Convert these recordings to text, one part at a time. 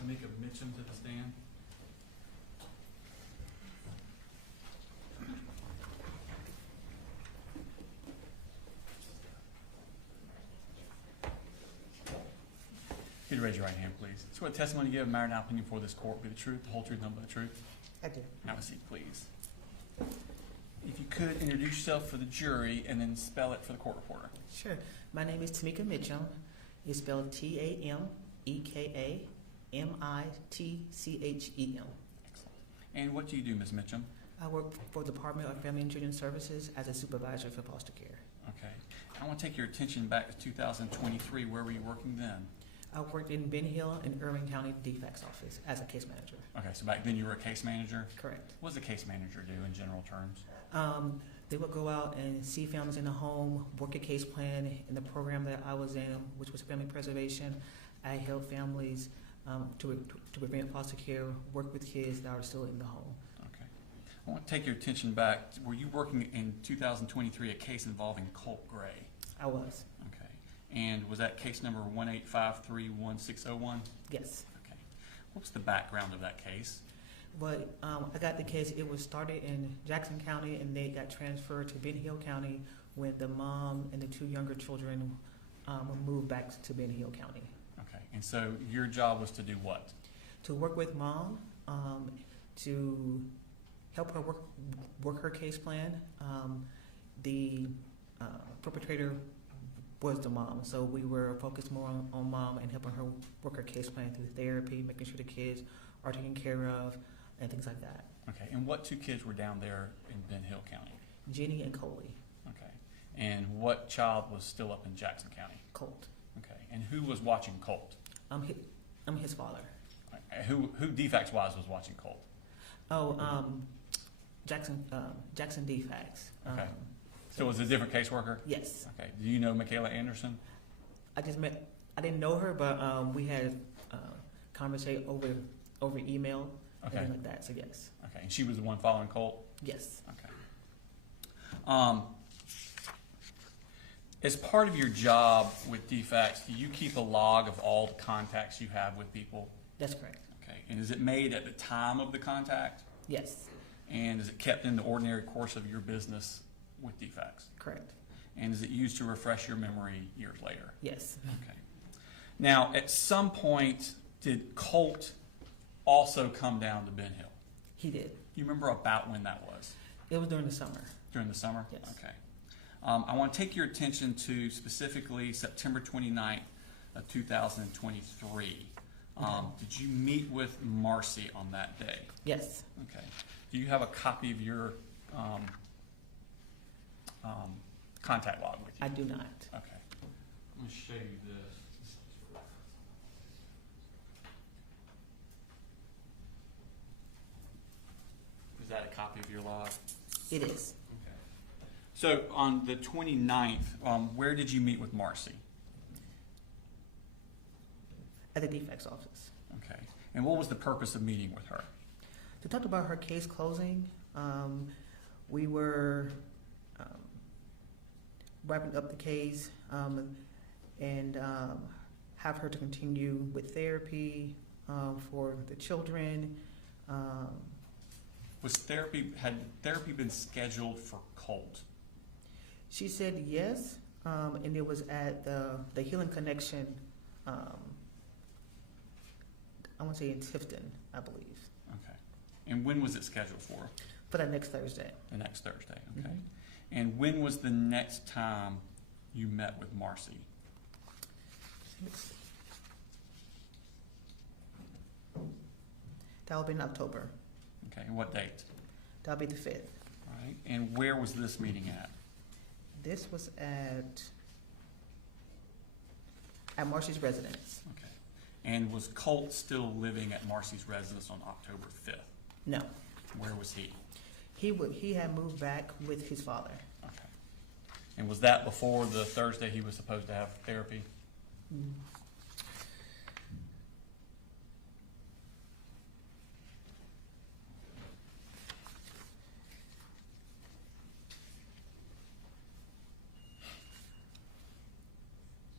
Tamika Mitchem to the stand. Could you raise your right hand, please? So what testimony you give, matter now opinion before this court, be the truth, the whole truth, nothing but the truth? I do. Have a seat, please. If you could introduce yourself for the jury and then spell it for the court reporter. Sure. My name is Tamika Mitchem. It's spelled Tamekamittchem. Excellent. And what do you do, Ms. Mitchem? I work for the Department of Family and Children Services as a supervisor for foster care. Okay. I want to take your attention back to 2023. Where were you working then? I worked in Ben Hill and Irving County DFCS office as a case manager. Okay, so back then you were a case manager? Correct. What does a case manager do in general terms? They would go out and see families in the home, work a case plan. In the program that I was in, which was family preservation, I helped families to prevent foster care, work with kids that are still in the home. Okay. I want to take your attention back. Were you working in 2023 a case involving Colt Gray? I was. Okay. And was that case number 185316101? Yes. Okay. What was the background of that case? But I got the case. It was started in Jackson County, and they got transferred to Ben Hill County when the mom and the two younger children moved back to Ben Hill County. Okay. And so your job was to do what? To work with mom, to help her work her case plan. The perpetrator was the mom, so we were focused more on mom and helping her work her case plan through therapy, making sure the kids are taken care of, and things like that. Okay. And what two kids were down there in Ben Hill County? Jenny and Coley. Okay. And what child was still up in Jackson County? Colt. Okay. And who was watching Colt? I'm his father. Who DFCS wise was watching Colt? Jackson DFCS. Okay. So it was a different caseworker? Yes. Okay. Do you know Michaela Anderson? I didn't know her, but we had conversation over email and Okay. things like that. So yes. Okay. And she was the one following Colt? Yes. Okay. As part of your job with DFCS, do you keep a log of all the contacts you have with people? That's correct. Okay. And is it made at the time of the contact? Yes. And is it kept in the ordinary course of your business with DFCS? Correct. And is it used to refresh your memory years later? Yes. Okay. Now, at some point, did Colt also come down to Ben Hill? He did. You remember about when that was? It was during the summer. During the summer? Yes. Okay. I want to take your attention to specifically September 29th of 2023. Did you meet with Marcy on that day? Yes. Okay. Do you have a copy of your contact log with you? I do not. Okay. I'm going to show you this. Is that a copy of your log? It is. Okay. So on the 29th, where did you meet with Marcy? At the DFCS office. Okay. And what was the purpose of meeting with her? To talk about her case closing, we were wrapping up the case and have her to continue with therapy for the children. Had therapy been scheduled for Colt? She said yes, and it was at the Healing Connection, I want to say in Tifton, I believe. Okay. And when was it scheduled for? For that next Thursday. The next Thursday, okay. Mhm. And when was the next time you met with Marcy? That'll be in October. Okay, and what date? That'll be the 5th. All right. And where was this meeting at? This was at Marcy's residence. Okay. And was Colt still living at Marcy's residence on October 5th? No, Where was he? he had moved back with his father. Okay. And was that before the Thursday he was supposed to have therapy? Mm.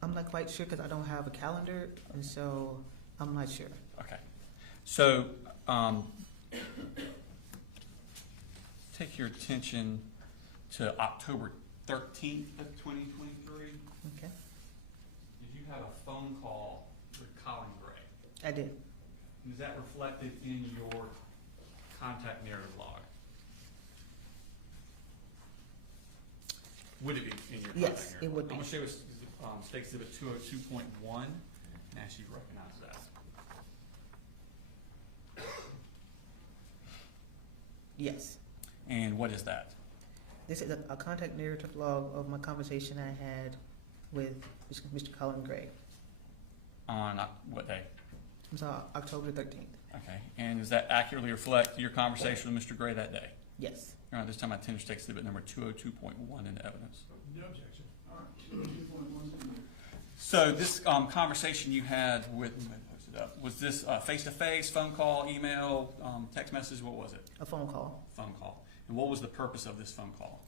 I'm not quite sure because I don't have a calendar, and so I'm not sure. Okay. So, take your attention to October 13th of 2023. Okay. Did you have a phone call with Colin Gray? I did. Is that reflected in your contact narrative log? Would it be in your contact Yes, narrative? it would be. I'm going to show you State Exhibit 202.1 and ask you to recognize that. Yes. And what is that? This is a contact narrative log of my conversation I had with Mr. Colin Gray. On what day? It was October 13th. Okay. And does that accurately reflect your conversation with Mr. Gray that day? Yes. All right, this time I tender State Exhibit number 202.1 into evidence. No objection. All right, 202.1. So this conversation you had with, was this face-to-face, phone call, email, text message? What was it? A phone call. Phone call. And what was the purpose of this phone call?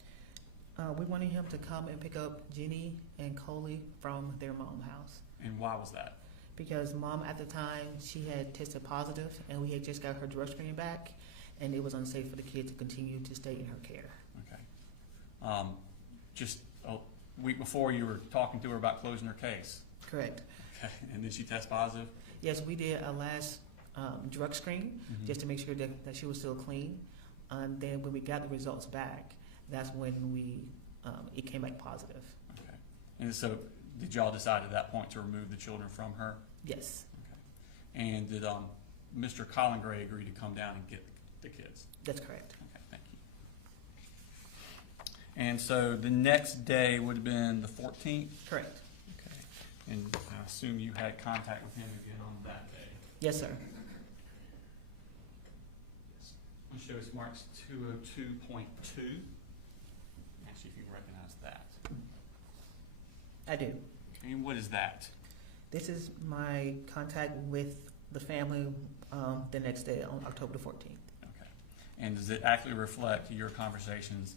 We wanted him to come and pick up Jenny and Colin from their mom's house. And why was that? Because mom at the time, she had tested positive and we had just got her drug screening back and it was unsafe for the kid to continue to stay in her care. Okay. Just a week before you were talking to her about closing her case. Correct. Okay. And did she test positive? Yes, we did a last drug screen just to make sure that she was still clean. And then when we got the results back, that's when it came back positive. Okay. And so did y'all decide at that point to remove the children from her? Yes, Okay. And did Mr. Colin Gray agree to come down and get the kids? that's correct. Okay, thank you. And so the next day would have been the 14th? Correct. Okay. And I assume you had contact with him again on that day? Yes, sir. I'll show us marks 202.2. Actually, if you can recognize that. I do. Okay, and what is that? This is my contact with the family the next day on October the 14th. Okay. And does it actually reflect your conversations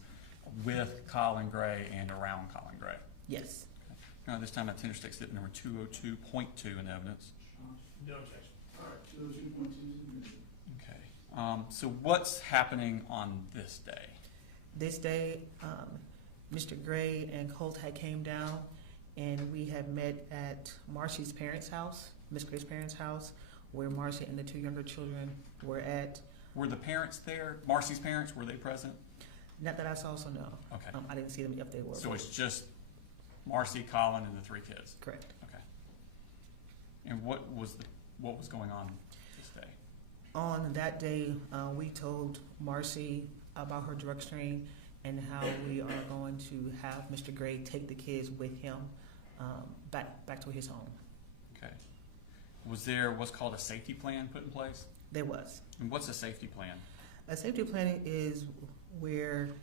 with Colin Gray and around Colin Gray? Yes. Okay. Now, this time I tender State Exhibit number 202.2 in evidence. No objection. All right, 202.2. Okay. So what's happening on this day? This day, Mr. Gray and Colt had came down and we had met at Marcy's parents' house, Miss Gray's parents' house, where Marcy and the two younger children were at. Were the parents there? Marcy's parents, were they present? Not that I saw, so no. Okay. I didn't see them if they were. So it's just Marcy, Colin, and the three kids? Correct. Okay. And what was going on this day? On that day, we told Marcy about her drug screen and how we are going to have Mr. Gray take the kids with him back to his home. Okay. Was there what's called a safety plan put in place? There was. And what's a safety plan? A safety plan is where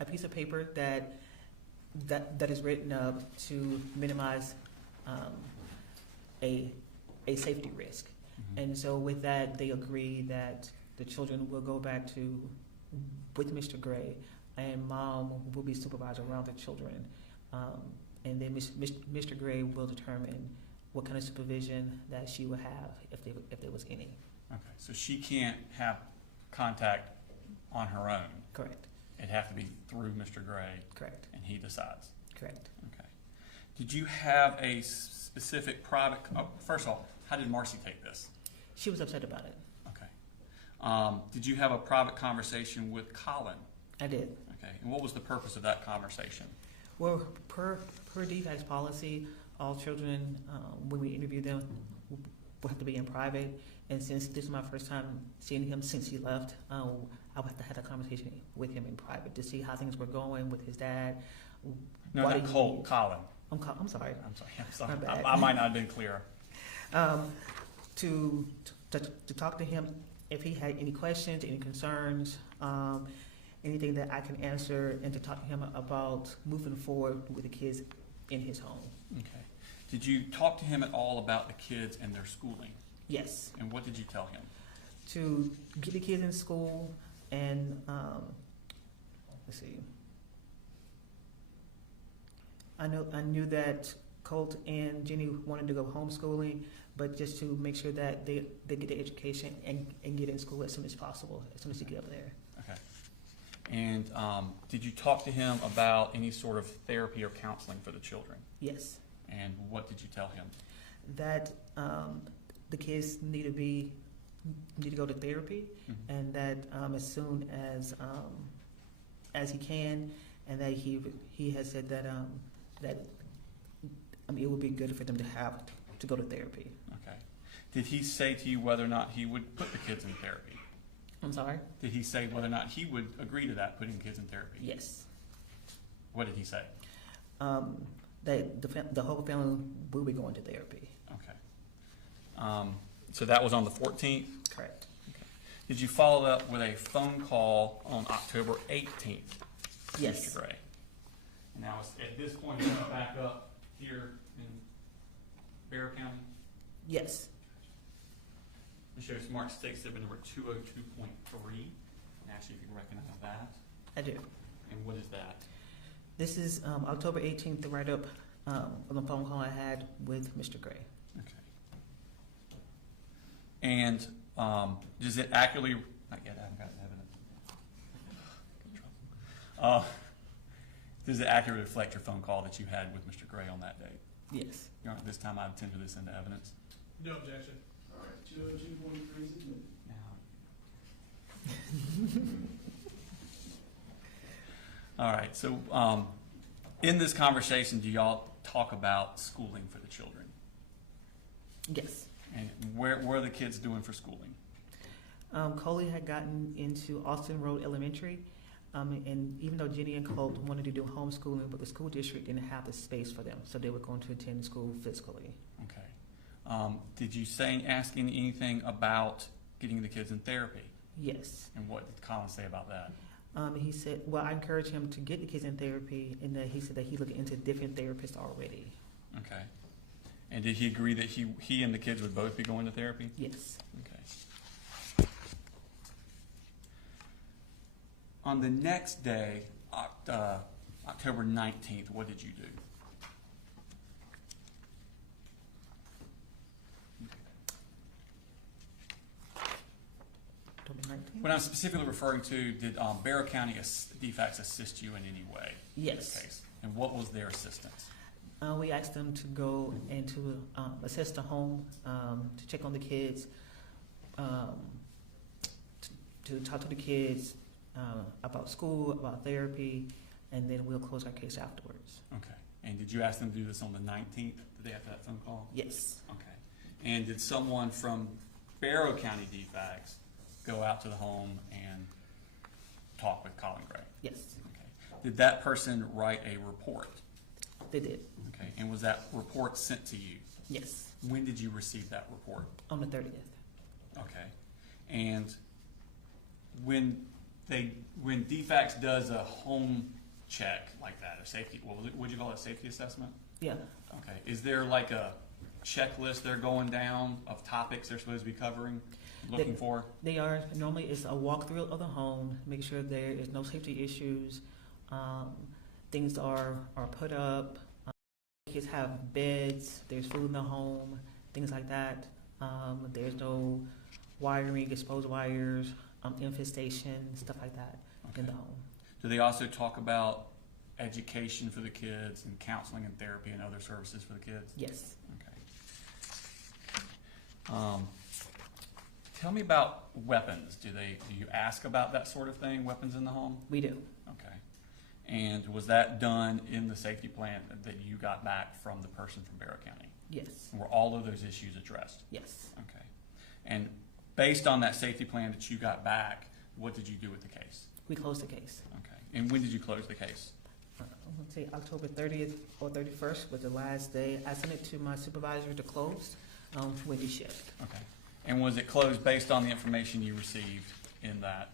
a piece of paper that is written up to minimize a safety risk. Mm-hmm. And so with that, they agree that the children will go back with Mr. Gray, and mom will be supervisor around the children. And then Mr. Gray will determine what kind of supervision that she will have if there was any. Okay, so she can't have contact on her own. Correct. It'd have to be through Mr. Gray, Correct. and he decides. Correct. Okay. Did you have a specific private? First of all, how did Marcy take this? She was upset about it. Okay. Did you have a private conversation with Colin? I did. Okay. And what was the purpose of that conversation? Well, per DFCS policy, all children, when we interview them, will have to be in private. And since this is my first time seeing him since he left, I would have to have a conversation with him in private to see how things were going with his dad. No, not Colt, Colin. I'm sorry. I'm sorry. My bad. I might not have been clear. To talk to him if he had any questions, any concerns, anything that I can answer, and to talk to him about moving forward with the kids in his home. Okay. Did you talk to him at all about the kids and their schooling? Yes. And what did you tell him? To get the kids in school and let's see. I knew that Colt and Jenny wanted to go homeschooling, but just to make sure that they get the education and get in school as soon as possible, as soon as you get up there. Okay. And did you talk to him about any sort of therapy or counseling for the children? Yes. And what did you tell him? That the kids need to go to therapy, Mm-hmm. and that as soon as he can, and that he has said that it would be good for them to go to therapy. Okay. Did he say to you whether or not he would put the kids in therapy? I'm sorry? Did he say whether or not he would agree to that, putting kids in therapy? Yes. What did he say? That the whole family will be going to therapy. Okay. So that was on the 14th? Correct. Okay. Did you follow up with a phone call on October 18th? Yes. Mr. Gray. And now at this point, you're back up here in Barrow County? Yes. It shows March 6th, exhibit number 202.3. And actually, if you can recognize that. I do. And what is that? This is October 18th, the write-up on the phone call I had with Mr. Gray. Okay. And does it accurately, not yet, I haven't gotten evidence. Does it accurately reflect your phone call that you had with Mr. Gray on that date? Yes. Your Honor, this time I would tender this into evidence. No objection. All right, 202.3 is admitted. Now. All right, so in this conversation, do y'all talk about schooling for the children? Yes. And where are the kids doing for schooling? Colin had gotten into Austin Road Elementary, and even though Jenny and Colt wanted to do homeschooling, but the school district didn't have the space for them, so they were going to attend school physically. Okay. Did you ask anything about getting the kids in therapy? Yes. And what did Colin say about that? He said, well, I encouraged him to get the kids in therapy, and that he said that he looked into different therapists already. Okay. And did he agree that he and the kids would both be going to therapy? Yes. Okay. On the next day, October 19th, what did you do? October 19th? What I'm specifically referring to, did Barrow County DFCS assist you in any way in this Yes. case? And what was their assistance? We asked them to go and to assess the home, to check on the kids, to talk to the kids about school, about therapy, and then we'll close our case afterwards. Okay. And did you ask them to do this on the 19th, the day after that phone call? Yes. Okay. And did someone from Barrow County DFCS go out to the home and talk with Colin Gray? Yes, Okay. Did that person write a report? they did. Okay. And was that report sent to you? Yes, When did you receive that report? on the 30th. Okay. And when DFCS does a home check like that, a safety, what would you call it, a safety assessment? Yeah, Okay. Is there like a checklist they're going down of topics they're supposed to be covering, looking for? they are. Normally it's a walkthrough of the home, make sure there is no safety issues, things are put up, kids have beds, there's food in the home, things like that. There's no wiring, exposed wires, infestation, stuff like that in the home. Do they also talk about education for the kids and counseling and therapy and other services for the kids? Yes. Okay. Tell me about weapons. Do you ask about that sort of thing, weapons in the home? We do. Okay. And was that done in the safety plan that you got back from the person from Barrow County? Yes. Were all of those issues addressed? Yes. Okay. And based on that safety plan that you got back, what did you do with the case? We closed the case. Okay. And when did you close the case? Let's say October 30th or 31st was the last day. I sent it to my supervisor to close, Wendy Schiff. Okay. And was it closed based on the information you received in that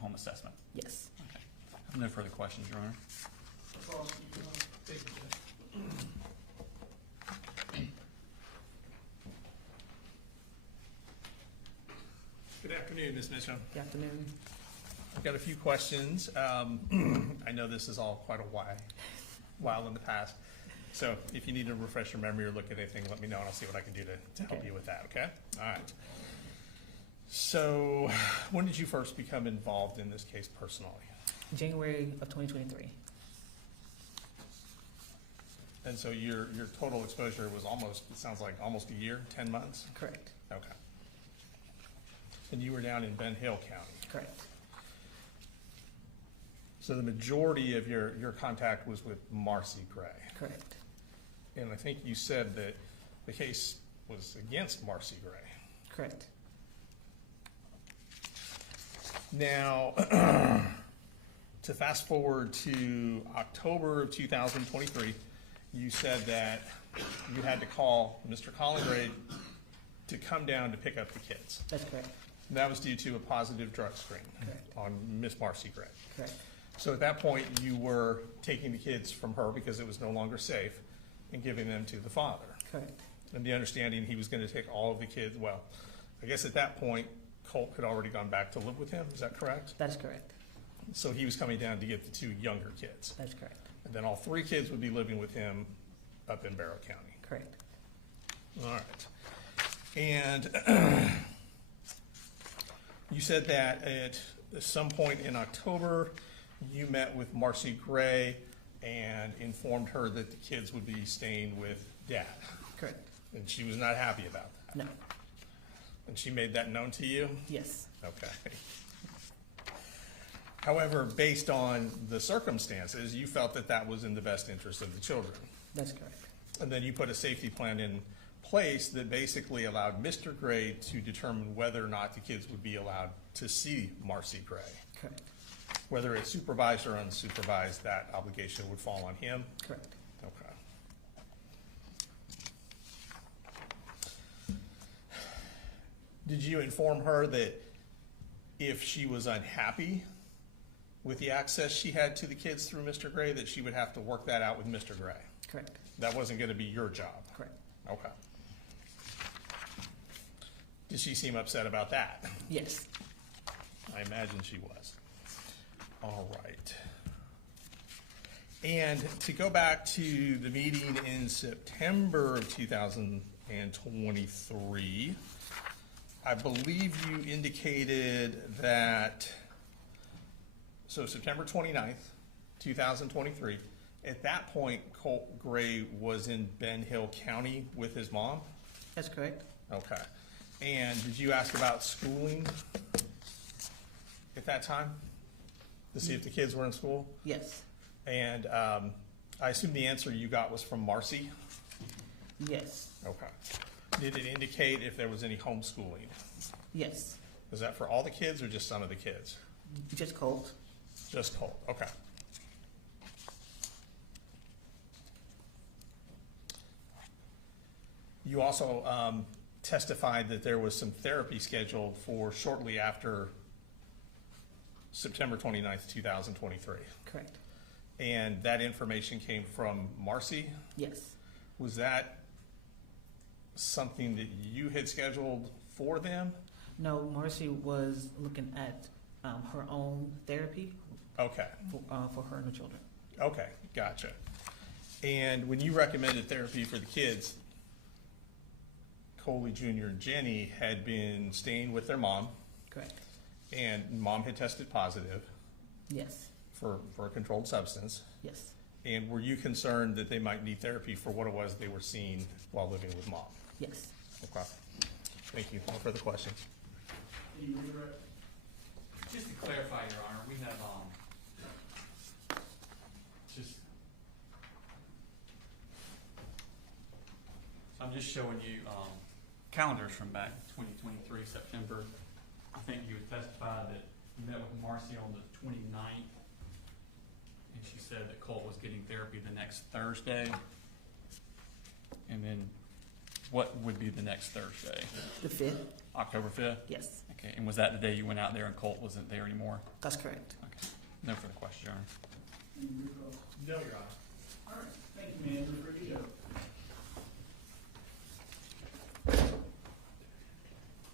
home assessment? Yes. Okay. I have no further questions, Your Honor. That's all, thank you, Judge. Good afternoon, Ms. Mitchem. Good afternoon. I've got a few questions. I know this is all quite a while in the past. So if you need to refresh your memory or look at anything, let me know and I'll see what I can do to help Okay. you with that, okay? All right. So when did you first become involved in this case personally? January of 2023. And so your total exposure was almost, it sounds like almost a year, 10 months? Correct. Okay. And you were down in Ben Hill County. Correct. So the majority of your contact was with Marcy Gray. Correct. And I think you said that the case was against Marcy Gray. Correct. Now, to fast forward to October of 2023, you said that you had to call Mr. Colin Gray to come down to pick up the kids. That's correct. And that was due to a positive drug screen Correct. on Miss Marcy Gray. Correct. So at that point, you were taking the kids from her because it was no longer safe and giving them to the father. Correct. And the understanding he was going to take all of the kids, well, I guess at that point, Colt had already gone back to live with him, is that correct? That is correct. So he was coming down to get the two younger kids. That is correct. And then all three kids would be living with him up in Barrow County. Correct. All right. And you said that at some point in October, you met with Marcy Gray and informed her that the kids would be staying with Dad. Correct. And she was not happy about that. No. And she made that known to you? Yes. Okay. However, based on the circumstances, you felt that that was in the best interest of the children. That's correct. And then you put a safety plan in place that basically allowed Mr. Gray to determine whether or not the kids would be allowed to see Marcy Gray. Correct. Whether it's supervised or unsupervised, that obligation would fall on him. Correct. Okay. Did you inform her that if she was unhappy with the access she had to the kids through Mr. Gray, that she would have to work that out with Mr. Gray? Correct. That wasn't going to be your job? Correct. Okay. Did she seem upset about that? Yes. I imagine she was. All right. And to go back to the meeting in September of 2023, I believe you indicated that, so September 29th, 2023, at that point, Colt Gray was in Ben Hill County with his mom? That's correct. Okay. And did you ask about schooling at that time? To see if the kids were in school? Yes. And I assume the answer you got was from Marcy? Yes. Okay. Did it indicate if there was any homeschooling? Yes. Was that for all the kids or just some of the kids? Just Colt. Just Colt, okay. You also testified that there was some therapy scheduled for shortly after September 29th, 2023. Correct. And that information came from Marcy? Yes. Was that something that you had scheduled for them? No, Marcy was looking at her own therapy Okay, for her and the children. okay, gotcha. And when you recommended therapy for the kids, Coley Jr. and Jenny had been staying with their mom, Correct. and mom had tested positive Yes. for a controlled substance. Yes. And were you concerned that they might need therapy for what it was they were seeing while living with mom? Yes. Okay. Thank you. No further questions. Any regret? Just to clarify, Your Honor, we have, just, so I'm just showing you, calendars from back 2023, September. I think you had testified that you met with Marcy on the 29th, and she said that Colt was getting therapy the next Thursday. And then what would be the next Thursday? The 5th. October 5th? Yes. Okay, and was that the day you went out there and Colt wasn't there anymore? That's correct. Okay, no further questions, Your Honor. Any recall? No, Your Honor. All right, thank you, ma'am, for your